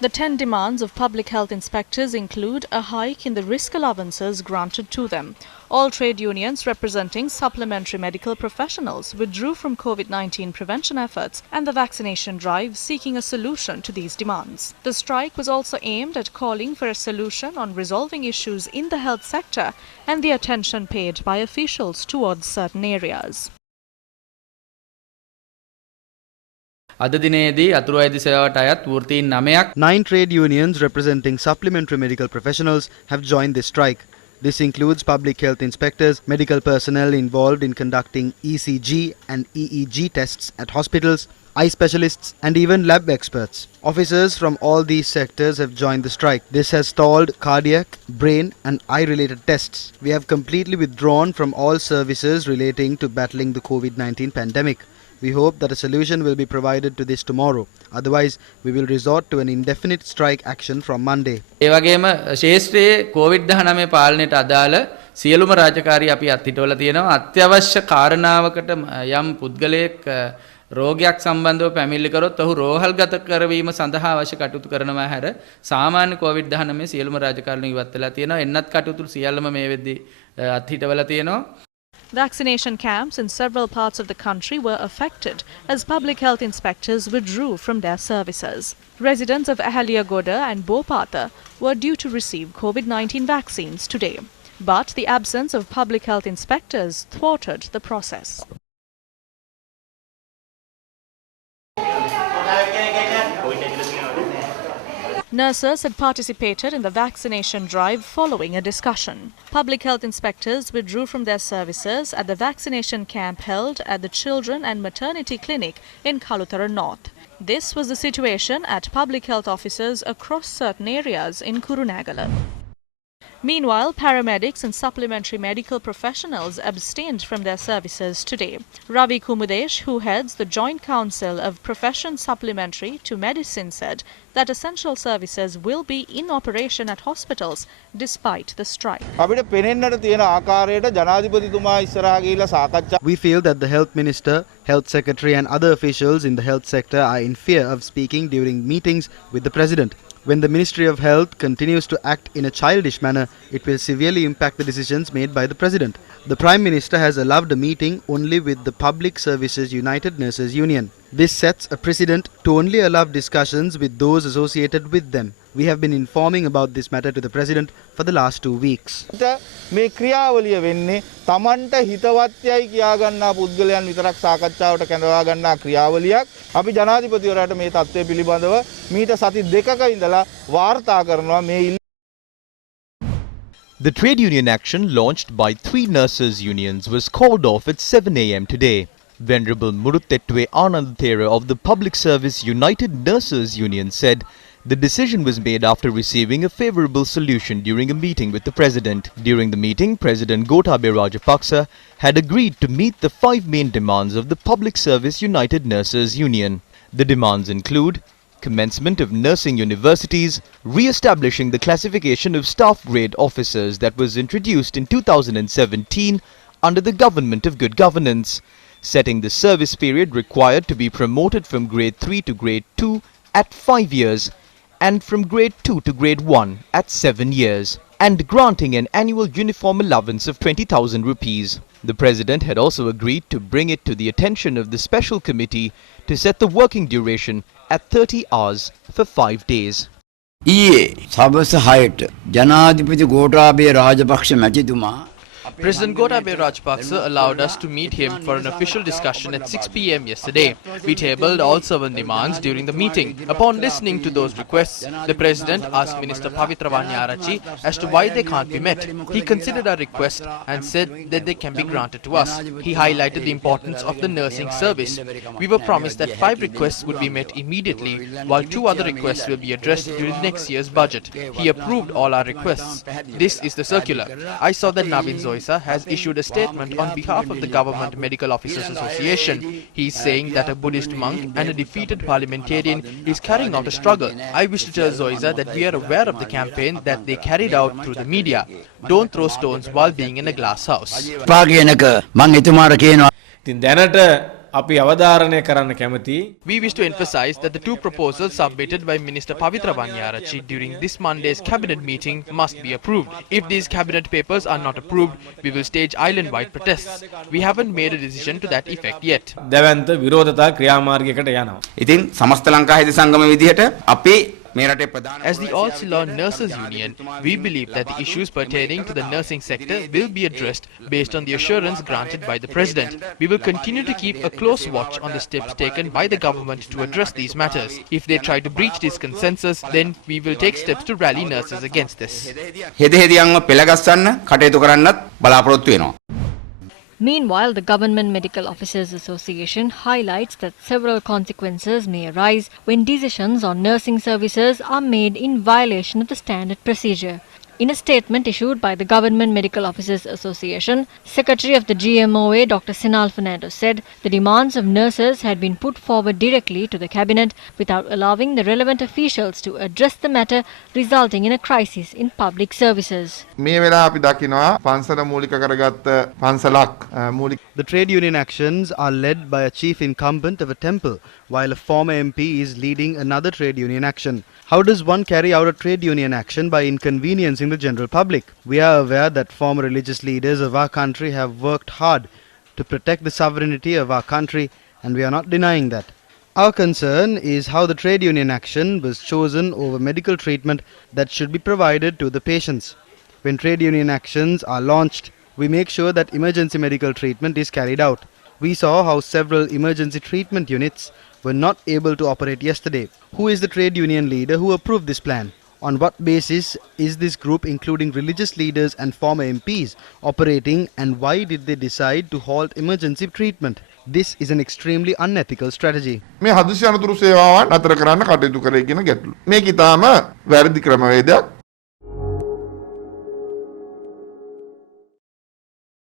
The 10 demands of public health inspectors include a hike in the risk allowances granted to them. All trade unions representing supplementary medical professionals withdrew from COVID-19 prevention efforts and the vaccination drive, seeking a solution to these demands. The strike was also aimed at calling for a solution on resolving issues in the health sector and the attention paid by officials towards certain areas. Nine trade unions representing supplementary medical professionals have joined this strike. This includes public health inspectors, medical personnel involved in conducting ECG and EEG tests at hospitals, eye specialists and even lab experts. Officers from all these sectors have joined the strike. This has stalled cardiac, brain and eye-related tests. We have completely withdrawn from all services relating to battling the COVID-19 pandemic. We hope that a solution will be provided to this tomorrow. Otherwise, we will resort to an indefinite strike action from Monday. ඒ වගේම ශේෂ්ත්‍රයේ COVID-19 පාලනයට අදාළ සියලුම රාජකාරී අපි අත්හිටවලා තියෙනවා. අත්‍යවශ්‍ය කාරණාවකට යම් පුද්ගලයෙක් රෝගයක් සම්බන්ධව පැමිණිලි කරොත් ඔහු රෝහල්ගත කරවීම සඳහා අවශ්‍ය කටයුතු කරනවා හැර සාමාන්‍ය COVID-19 සියලුම රාජකාරී ඉවත් වෙලා තියෙනවා. එන්නත් කටයුතු සියල්ලම මේ වෙද්දී අත්හිටවලා තියෙනවා. Vaccination camps in several parts of the country were affected as public health inspectors withdrew from their services. Residents of Ahaliagoda and Bopata were due to receive COVID-19 vaccines today, but the absence of public health inspectors thwarted the process. Nurses had participated in the vaccination drive following a discussion. Public health inspectors withdrew from their services at the vaccination camp held at the Children and Maternity Clinic in Kalutara North. This was the situation at public health offices across certain areas in Kurunegala. Meanwhile, paramedics and supplementary medical professionals abstained from their services today. Ravi Kumudesh, who heads the Joint Council of Profession Supplementary to Medicine, said that essential services will be in operation at hospitals despite the strike. We feel that the Health Minister, Health Secretary and other officials in the health sector are in fear of speaking during meetings with the President. When the Ministry of Health continues to act in a childish manner, it will severely impact the decisions made by the President. The Prime Minister has allowed a meeting only with the Public Services United Nurses Union. This sets a precedent to only allow discussions with those associated with them. We have been informing about this matter to the President for the last 2 weeks. මේ ක්‍රියාවලිය වෙන්නේ තමන්ට හිතවත්යයි කියා ගන්නා පුද්ගලයන් විතරක් සාකච්ඡාවට කැඳවා ගන්නා ක්‍රියාවලියක්. අපි ජනාධිපතිවරයාට මේ තත්ත්වය පිළිබඳව මීට සති දෙකක ඉඳලා වාර්තා කරනවා මේ. The trade union action launched by 3 nurses unions was called off at 7 a.m. today. Venerable Muruttetwe Anandathera of the Public Service United Nurses Union said the decision was made after receiving a favourable solution during a meeting with the President. During the meeting, President Gotabaya Rajapaksa had agreed to meet the 5 main demands of the Public Service United Nurses Union. The demands include commencement of nursing universities, re-establishing the classification of staff grade officers that was introduced in 2017 under the Government of Good Governance, setting the service period required to be promoted from grade 3 to grade 2 at 5 years and from grade 2 to grade 1 at 7 years, and granting an annual uniform allowance of 20,000 rupees. The President had also agreed to bring it to the attention of the special committee to set the working duration at 30 hours for 5 days. President Gotabaya Rajapaksa allowed us to meet him for an official discussion at 6 p.m. yesterday. We tabled all 7 demands during the meeting. Upon listening to those requests, the President asked Minister Pavitra Vanyarachi as to why they can't be met. He considered our request and said that they can be granted to us. He highlighted the importance of the nursing service. We were promised that 5 requests would be met immediately, while 2 other requests will be addressed during next year's budget. He approved all our requests. This is the circular. I saw that Navin Zoisa has issued a statement on behalf of the Government Medical Officers Association. He is saying that a Buddhist monk and a defeated parliamentarian is carrying out a struggle. I wish to tell Zoisa that we are aware of the campaign that they carried out through the media. Don't throw stones while being in a glass house. ඉතින් දැනට අපි අවධාරණය කරන්න කැමතියි. We wish to emphasize that the two proposals submitted by Minister Pavitra Banyarachi during this Monday's cabinet meeting must be approved. If these cabinet papers are not approved, we will stage island-wide protests. We haven't made a decision to that effect yet. දැවැන්ත විරෝධතා ක්‍රියාමාර්ගයකට යනවා. ඉතින් සමස්ත ලංකා හිද සංගම විදිහට අපි මේ රටේ ප්‍රධාන As the All Ceylon Nurses Union, we believe that the issues pertaining to the nursing sector will be addressed based on the assurance granted by the President. We will continue to keep a close watch on the steps taken by the government to address these matters. If they try to breach this consensus, then we will take steps to rally nurses against this. හෙදහෙදියන්ව පෙළගස්සන්න කටයුතු කරන්නත් බලාපොරොත්තු වෙනවා. Meanwhile, the Government Medical Officers Association highlights that several consequences may arise when decisions on nursing services are made in violation of the standard procedure. In a statement issued by the Government Medical Officers Association, Secretary of the GMOA Dr. Sinal Fernando said the demands of nurses had been put forward directly to the Cabinet without allowing the relevant officials to address the matter, resulting in a crisis in public services. The trade union actions are led by a chief incumbent of a temple, while a former MP is leading another trade union action. How does one carry out a trade union action by inconveniencing the general public? We are aware that former religious leaders of our country have worked hard to protect the sovereignty of our country, and we are not denying that. Our concern is how the trade union action was chosen over medical treatment that should be provided to the patients. When trade union actions are launched, we make sure that emergency medical treatment is carried out. We saw how several emergency treatment units were not able to operate yesterday. Who is the trade union leader who approved this plan? On what basis is this group, including religious leaders and former MPs, operating, and why did they decide to halt emergency treatment? This is an extremely unethical strategy. මේ හදිසි අනතුරු සේවාවන් අතර කරන්න කටයුතු කරේ කියන ගැටලු. මේක ඊටාම වැරදි ක්‍රමවේදයක්.